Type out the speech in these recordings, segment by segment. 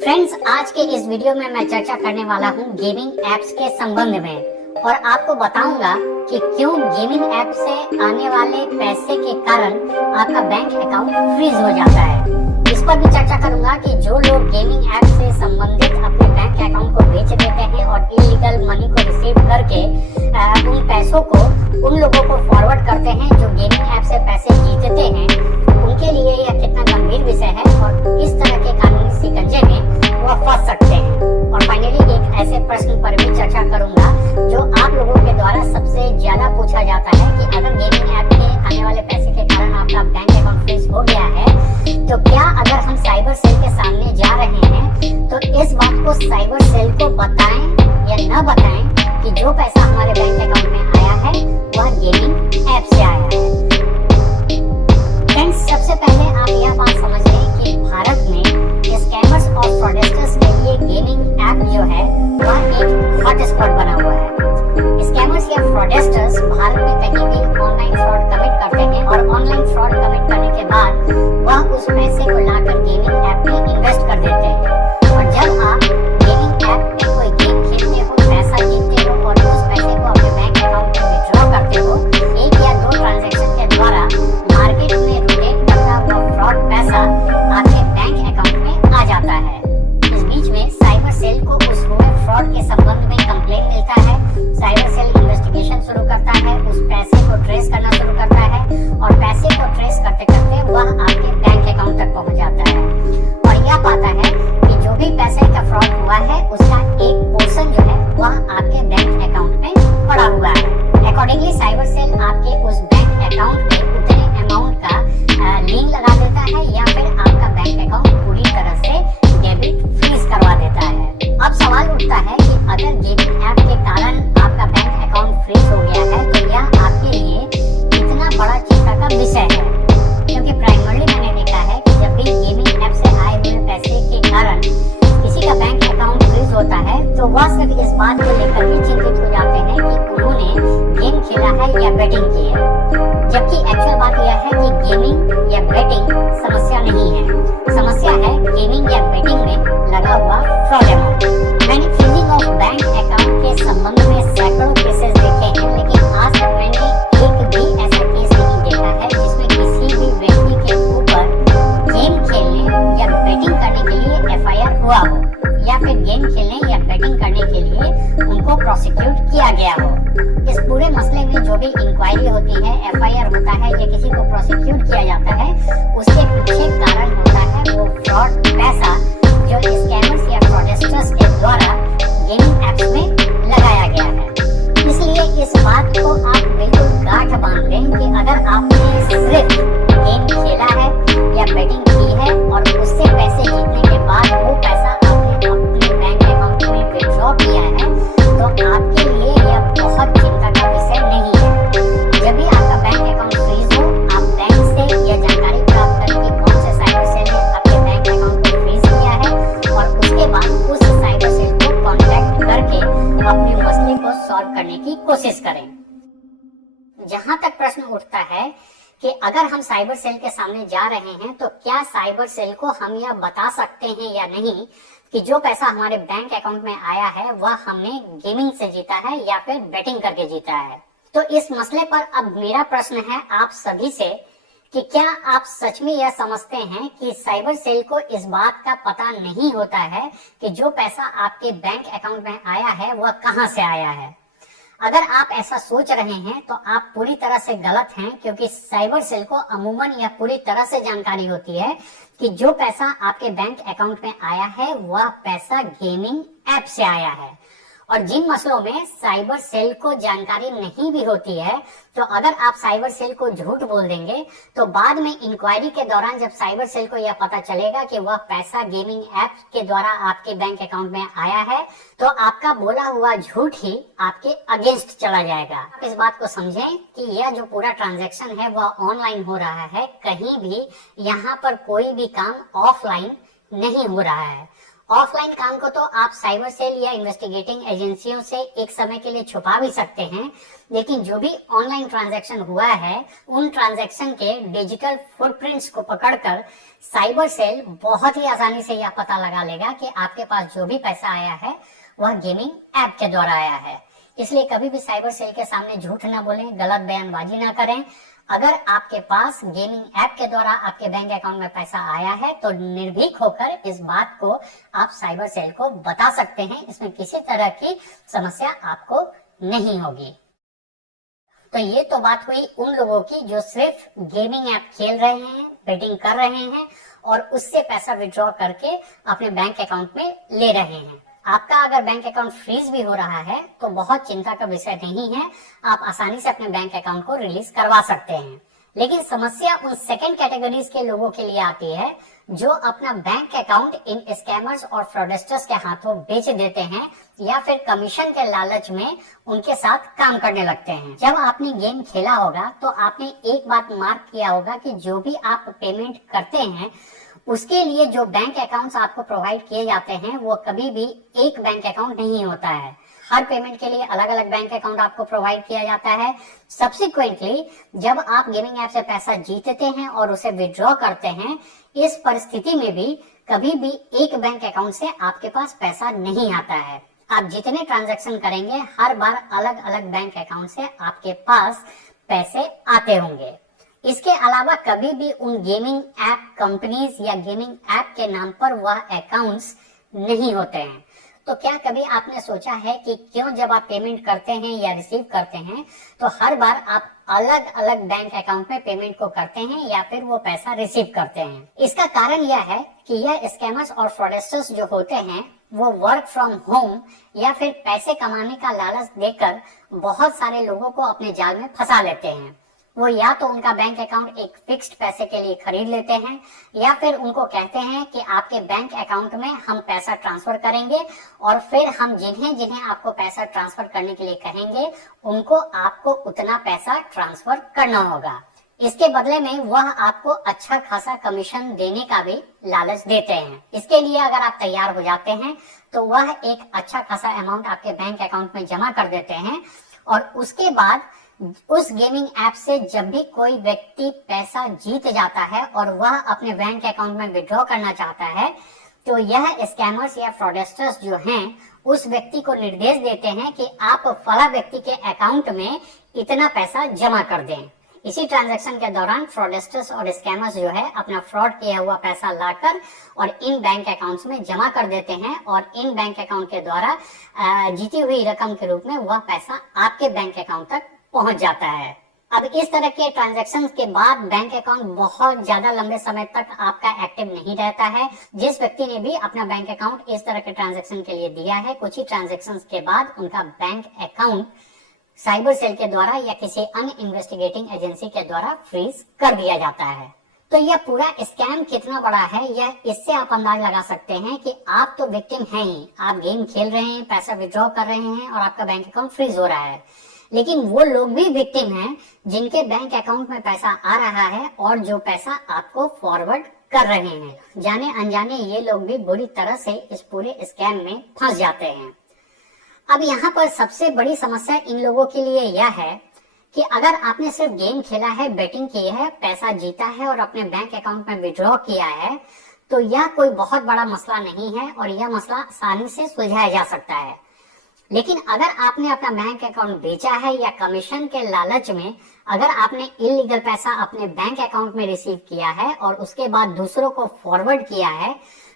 Friends, आज के इस वीडियो में मैं चर्चा करने वाला हूं गेमिंग एप्स के संबंध में और आपको बताऊंगा कि क्यों गेमिंग ऐप से आने वाले पैसे के कारण आपका बैंक अकाउंट फ्रीज हो जाता है। इस पर भी चर्चा करूंगा कि जो लोग गेमिंग ऐप से संबंधित अपने बैंक अकाउंट को बेच देते हैं और इलीगल मनी को रिसीव करके उन पैसों को उन लोगों को फॉरवर्ड करते हैं जो गेमिंग ऐप से पैसे जीतते हैं, उनके लिए यह कितना गंभीर विषय है और किस तरह के कानूनी शिकंजे में वह फंस सकते हैं। और फाइनली एक ऐसे प्रश्न पर भी चर्चा करूंगा जो आप लोगों के द्वारा सबसे ज्यादा पूछा जाता है कि अगर गेमिंग ऐप के आने वाले पैसे के कारण आपका बैंक अकाउंट फ्रीज हो गया है तो क्या अगर हम साइबर सेल के सामने जा रहे हैं तो इस बात को साइबर सेल को बताएं या न बताएं कि जो पैसा हमारे बैंक अकाउंट में आया है वह गेमिंग ऐप से आया है। फ्रेंड्स, सबसे पहले आप यह बात समझ लें कि भारत में स्कैमर्स और फ्रॉडस्टर्स के लिए गेमिंग ऐप जो है वह एक हॉट स्पॉट बना हुआ है। स्कैमर्स या फ्रॉडस्टर्स भारत में कहीं भी ऑनलाइन फ्रॉड कमिट करते हैं और ऑनलाइन फ्रॉड कमिट करने के बाद वह उस पैसे को लाकर गेमिंग ऐप में इन्वेस्ट कर देते हैं। और जब आप गेमिंग ऐप में कोई गेम खेलते हो, पैसा जीतते हो और उस पैसे को अपने बैंक अकाउंट में विड्रॉ करते हो, एक या दो ट्रांजैक्शन के द्वारा मार्केट में रोटेट करता हुआ फ्रॉड पैसा आपके बैंक अकाउंट में आ जाता है। इस बीच में साइबर सेल को उस हुए फ्रॉड के संबंध में कंप्लेंट मिलता है। साइबर सेल इन्वेस्टिगेशन शुरू करता है, उस पैसे को ट्रेस करना शुरू करता है और पैसे को ट्रेस करते करते वह आपके बैंक अकाउंट तक पहुंच जाता है और यह पाता है कि जो भी पैसे का फ्रॉड हुआ है उसका एक पोर्शन जो है वह आपके बैंक अकाउंट में पड़ा हुआ है। अकॉर्डिंगली साइबर सेल आपके उस बैंक अकाउंट में उतने अमाउंट का लिंक लगा देता है या फिर आपका बैंक अकाउंट पूरी तरह से डेबिट फ्रीज करवा देता है। अब सवाल उठता है कि अगर गेमिंग ऐप के कारण आपका बैंक अकाउंट फ्रीज हो गया है तो यह आपके लिए कितना बड़ा चिंता का विषय है, क्योंकि प्राइमरली मैंने देखा है कि जब भी गेमिंग ऐप से आए हुए पैसे के कारण किसी का बैंक अकाउंट फ्रीज होता है तो वह सिर्फ इस बात को लेकर ही चिंतित हो जाते हैं कि उन्होंने गेम खेला है या बेटिंग की है, जबकि एक्चुअल बात यह है कि गेमिंग या बेटिंग समस्या नहीं है। समस्या है गेमिंग या बेटिंग में लगा हुआ फ्रॉड अमाउंट। मैंने फ्रीजिंग ऑफ बैंक अकाउंट के संबंध में सैकड़ों केसेस देखे हैं, लेकिन आज तक मैंने एक भी ऐसा केस नहीं देखा है जिसमें किसी भी व्यक्ति के ऊपर गेम खेलने या बेटिंग करने के लिए एफआईआर हुआ हो या फिर गेम खेलने या बेटिंग करने के लिए उनको प्रोसिक्यूट किया गया हो। इस पूरे मसले में जो भी इंक्वायरी होती है, एफआईआर होता है या किसी को प्रोसिक्यूट किया जाता है, उसके पीछे कारण होता है वो फ्रॉड पैसा जो स्कैमर्स या फ्रॉडस्टर्स के द्वारा गेमिंग ऐप्स में लगाया गया है। इसलिए इस बात को आप बिल्कुल गांठ बांध लें कि अगर आपने सिर्फ गेम खेला है या बेटिंग की है और उससे पैसे जीतने के बाद वो पैसा आपने अपने बैंक अकाउंट में विड्रॉ किया है तो आपके लिए यह बहुत चिंता का विषय नहीं है। जब भी आपका बैंक अकाउंट फ्रीज हो, आप बैंक से यह जानकारी प्राप्त करें कि कौन से साइबर सेल ने आपके बैंक अकाउंट को फ्रीज किया है और उसके बाद उस साइबर सेल को कांटेक्ट करके अपने मसले को सॉल्व करने की कोशिश करें। जहां तक प्रश्न उठता है कि अगर हम साइबर सेल के सामने जा रहे हैं तो क्या साइबर सेल को हम यह बता सकते हैं या नहीं कि जो पैसा हमारे बैंक अकाउंट में आया है वह हमने गेमिंग से जीता है या फिर बेटिंग करके जीता है। तो इस मसले पर अब मेरा प्रश्न है आप सभी से कि क्या आप सच में यह समझते हैं कि साइबर सेल को इस बात का पता नहीं होता है कि जो पैसा आपके बैंक अकाउंट में आया है वह कहां से आया है? अगर आप ऐसा सोच रहे हैं तो आप पूरी तरह से गलत हैं, क्योंकि साइबर सेल को अमूमन यह पूरी तरह से जानकारी होती है कि जो पैसा आपके बैंक अकाउंट में आया है वह पैसा गेमिंग ऐप से आया है। और जिन मसलों में साइबर सेल को जानकारी नहीं भी होती है तो अगर आप साइबर सेल को झूठ बोल देंगे तो बाद में इंक्वायरी के दौरान जब साइबर सेल को यह पता चलेगा कि वह पैसा गेमिंग ऐप के द्वारा आपके बैंक अकाउंट में आया है तो आपका बोला हुआ झूठ ही आपके अगेंस्ट चला जाएगा। आप इस बात को समझें कि यह जो पूरा ट्रांजैक्शन है वह ऑनलाइन हो रहा है, कहीं भी यहाँ पर कोई भी काम ऑफलाइन नहीं हो रहा है। ऑफलाइन काम को तो आप साइबर सेल या इन्वेस्टिगेटिंग एजेंसियों से एक समय के लिए छुपा भी सकते हैं, लेकिन जो भी ऑनलाइन ट्रांजैक्शन हुआ है उन ट्रांजैक्शन के डिजिटल फुटप्रिंट्स को पकड़कर साइबर सेल बहुत ही आसानी से यह पता लगा लेगा कि आपके पास जो भी पैसा आया है वह गेमिंग ऐप के द्वारा आया है। इसलिए कभी भी साइबर सेल के सामने झूठ ना बोलें, गलत बयानबाजी ना करें। अगर आपके पास गेमिंग ऐप के द्वारा आपके बैंक अकाउंट में पैसा आया है तो निर्भीक होकर इस बात को आप साइबर सेल को बता सकते हैं। इसमें किसी तरह की समस्या आपको नहीं होगी। तो ये तो बात हुई उन लोगों की जो सिर्फ गेमिंग ऐप खेल रहे हैं, बेटिंग कर रहे हैं और उससे पैसा विड्रॉ करके अपने बैंक अकाउंट में ले रहे हैं। आपका अगर बैंक अकाउंट फ्रीज भी हो रहा है तो बहुत चिंता का विषय नहीं है, आप आसानी से अपने बैंक अकाउंट को रिलीज करवा सकते हैं। लेकिन समस्या उन सेकंड कैटेगरीज के लोगों के लिए आती है जो अपना बैंक अकाउंट इन स्कैमर्स और फ्रॉडस्टर्स के हाथों बेच देते हैं या फिर कमीशन के लालच में उनके साथ काम करने लगते हैं। जब आपने गेम खेला होगा तो आपने एक बात मार्क किया होगा कि जो भी आप पेमेंट करते हैं उसके लिए जो बैंक अकाउंट्स आपको प्रोवाइड किए जाते हैं वो कभी भी एक बैंक अकाउंट नहीं होता है। हर पेमेंट के लिए अलग अलग बैंक अकाउंट आपको प्रोवाइड किया जाता है। सब्सिक्वेंटली जब आप गेमिंग ऐप से पैसा जीतते हैं और उसे विड्रॉ करते हैं, इस परिस्थिति में भी कभी भी एक बैंक अकाउंट से आपके पास पैसा नहीं आता है। आप जितने ट्रांजैक्शन करेंगे हर बार अलग अलग बैंक अकाउंट से आपके पास पैसे आते होंगे। इसके अलावा कभी भी उन गेमिंग ऐप कंपनीज या गेमिंग ऐप के नाम पर वह अकाउंट्स नहीं होते हैं। तो क्या कभी आपने सोचा है कि क्यों जब आप पेमेंट करते हैं या रिसीव करते हैं तो हर बार आप अलग अलग बैंक अकाउंट में पेमेंट को करते हैं या फिर वो पैसा रिसीव करते हैं? इसका कारण यह है कि यह स्कैमर्स और फ्रॉडस्टर्स जो होते हैं वो वर्क फ्रॉम होम या फिर पैसे कमाने का लालच देकर बहुत सारे लोगों को अपने जाल में फंसा लेते हैं। वो या तो उनका बैंक अकाउंट एक फिक्स्ड पैसे के लिए खरीद लेते हैं या फिर उनको कहते हैं कि आपके बैंक अकाउंट में हम पैसा ट्रांसफर करेंगे और फिर हम जिन्हें जिन्हें आपको पैसा ट्रांसफर करने के लिए कहेंगे उनको आपको उतना पैसा ट्रांसफर करना होगा। इसके बदले में वह आपको अच्छा खासा कमीशन देने का भी लालच देते हैं। इसके लिए अगर आप तैयार हो जाते हैं तो वह एक अच्छा खासा अमाउंट आपके बैंक अकाउंट में जमा कर देते हैं और उसके बाद उस गेमिंग ऐप से जब भी कोई व्यक्ति पैसा जीत जाता है और वह अपने बैंक अकाउंट में विड्रॉ करना चाहता है तो यह स्कैमर्स या फ्रॉडस्टर्स जो हैं उस व्यक्ति को निर्देश देते हैं कि आप फला व्यक्ति के अकाउंट में इतना पैसा जमा कर दें। इसी ट्रांजैक्शन के दौरान फ्रॉडस्टर्स और स्कैमर्स जो है अपना फ्रॉड किया हुआ पैसा लाकर और इन बैंक अकाउंट्स में जमा कर देते हैं और इन बैंक अकाउंट के द्वारा जीती हुई रकम के रूप में वह पैसा आपके बैंक अकाउंट तक पहुंच जाता है। अब इस तरह के ट्रांजैक्शन के बाद बैंक अकाउंट बहुत ज्यादा लंबे समय तक आपका एक्टिव नहीं रहता है। जिस व्यक्ति ने भी अपना बैंक अकाउंट इस तरह के ट्रांजैक्शन के लिए दिया है कुछ ही ट्रांजैक्शन के बाद उनका बैंक अकाउंट साइबर सेल के द्वारा या किसी अन्य इन्वेस्टिगेटिंग एजेंसी के द्वारा फ्रीज कर दिया जाता है। तो यह पूरा स्कैम कितना बड़ा है यह इससे आप अंदाज लगा सकते हैं कि आप तो विक्टिम हैं ही। आप गेम खेल रहे हैं, पैसा विड्रॉ कर रहे हैं और आपका बैंक अकाउंट फ्रीज हो रहा है, लेकिन वो लोग भी विक्टिम हैं जिनके बैंक अकाउंट में पैसा आ रहा है और जो पैसा आपको फॉरवर्ड कर रहे हैं। जाने अनजाने ये लोग भी बुरी तरह से इस पूरे स्कैम में फंस जाते हैं। अब यहाँ पर सबसे बड़ी समस्या इन लोगों के लिए यह है कि अगर आपने सिर्फ गेम खेला है, बेटिंग की है, पैसा जीता है और अपने बैंक अकाउंट में विड्रॉ किया है तो यह कोई बहुत बड़ा मसला नहीं है और यह मसला आसानी से सुलझाया जा सकता है। लेकिन अगर आपने अपना बैंक अकाउंट बेचा है या कमीशन के लालच में अगर आपने इलीगल पैसा अपने बैंक अकाउंट में रिसीव किया है और उसके बाद दूसरों को फॉरवर्ड किया है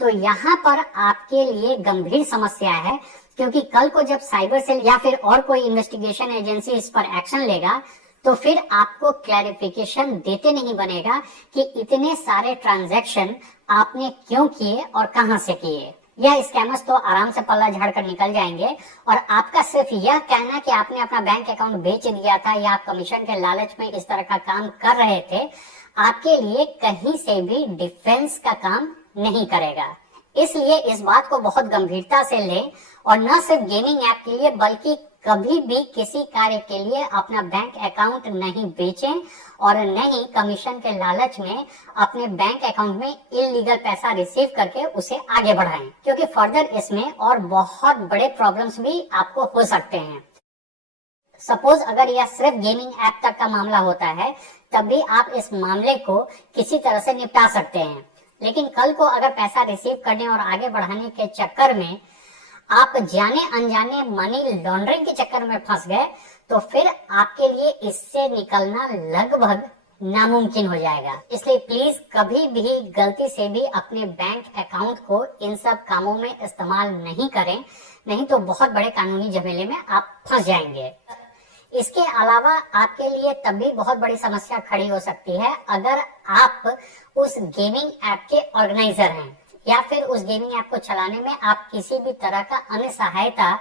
तो यहाँ पर आपके लिए गंभीर समस्या है, क्योंकि कल को जब साइबर सेल या फिर और कोई इन्वेस्टिगेशन एजेंसी इस पर एक्शन लेगा तो फिर आपको क्लैरिफिकेशन देते नहीं बनेगा कि इतने सारे ट्रांजैक्शन आपने क्यों किए और कहां से किए। यह स्कैमर्स तो आराम से पल्ला झाड़ कर निकल जाएंगे और आपका सिर्फ यह कहना कि आपने अपना बैंक अकाउंट बेच दिया था या आप कमीशन के लालच में इस तरह का काम कर रहे थे आपके लिए कहीं से भी डिफेंस का काम नहीं करेगा। इसलिए इस बात को बहुत गंभीरता से लें और न सिर्फ गेमिंग ऐप के लिए बल्कि कभी भी किसी कार्य के लिए अपना बैंक अकाउंट नहीं बेचें और नहीं कमीशन के लालच में अपने बैंक अकाउंट में इलीगल पैसा रिसीव करके उसे आगे बढ़ाएं, क्योंकि फर्दर इसमें और बहुत बड़े प्रॉब्लम्स भी आपको हो सकते हैं। सपोज अगर यह सिर्फ गेमिंग ऐप तक का मामला होता है, तब भी आप इस मामले को किसी तरह से निपटा सकते हैं। लेकिन कल को अगर पैसा रिसीव करने और आगे बढ़ाने के चक्कर में आप जाने अनजाने मनी लॉन्ड्रिंग के चक्कर में फंस गए, तो फिर आपके लिए इससे निकलना लगभग नामुमकिन हो जाएगा। इसलिए प्लीज कभी भी गलती से भी अपने बैंक अकाउंट को इन सब कामों में इस्तेमाल नहीं करें, नहीं तो बहुत बड़े कानूनी झमेले में आप फंस जाएंगे। इसके अलावा आपके लिए तब भी बहुत बड़ी समस्या खड़ी हो सकती है अगर आप उस गेमिंग ऐप के ऑर्गेनाइजर हैं या फिर उस गेमिंग ऐप को चलाने में आप किसी भी तरह का अन्य सहायता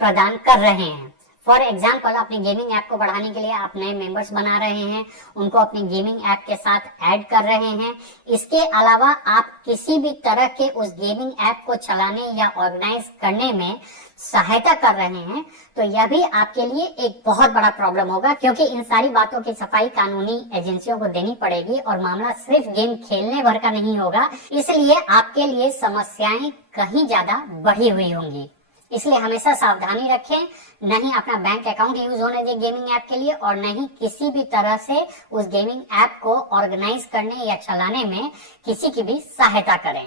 प्रदान कर रहे हैं। फॉर एग्जाम्पल, अपने गेमिंग ऐप को बढ़ाने के लिए आप नए मेंबर्स बना रहे हैं, उनको अपने गेमिंग ऐप के साथ ऐड कर रहे हैं। इसके अलावा आप किसी भी तरह के उस गेमिंग ऐप को चलाने या ऑर्गेनाइज करने में सहायता कर रहे हैं, तो यह भी आपके लिए एक बहुत बड़ा प्रॉब्लम होगा, क्योंकि इन सारी बातों की सफाई कानूनी एजेंसियों को देनी पड़ेगी और मामला सिर्फ गेम खेलने भर का नहीं होगा। इसलिए आपके लिए समस्याएं कहीं ज्यादा बढ़ी हुई होंगी। इसलिए हमेशा सावधानी रखें, नहीं अपना बैंक अकाउंट यूज होने दें गेमिंग ऐप के लिए और नहीं किसी भी तरह से उस गेमिंग ऐप को ऑर्गेनाइज करने या चलाने में किसी की भी सहायता करें।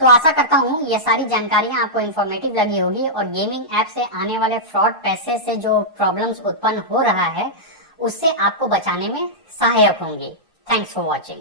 तो आशा करता हूँ ये सारी जानकारियां आपको इन्फॉर्मेटिव लगी होगी और गेमिंग ऐप से आने वाले फ्रॉड पैसे से जो प्रॉब्लम्स उत्पन्न हो रहा है उससे आपको बचाने में सहायक होंगी। Thanks for watching.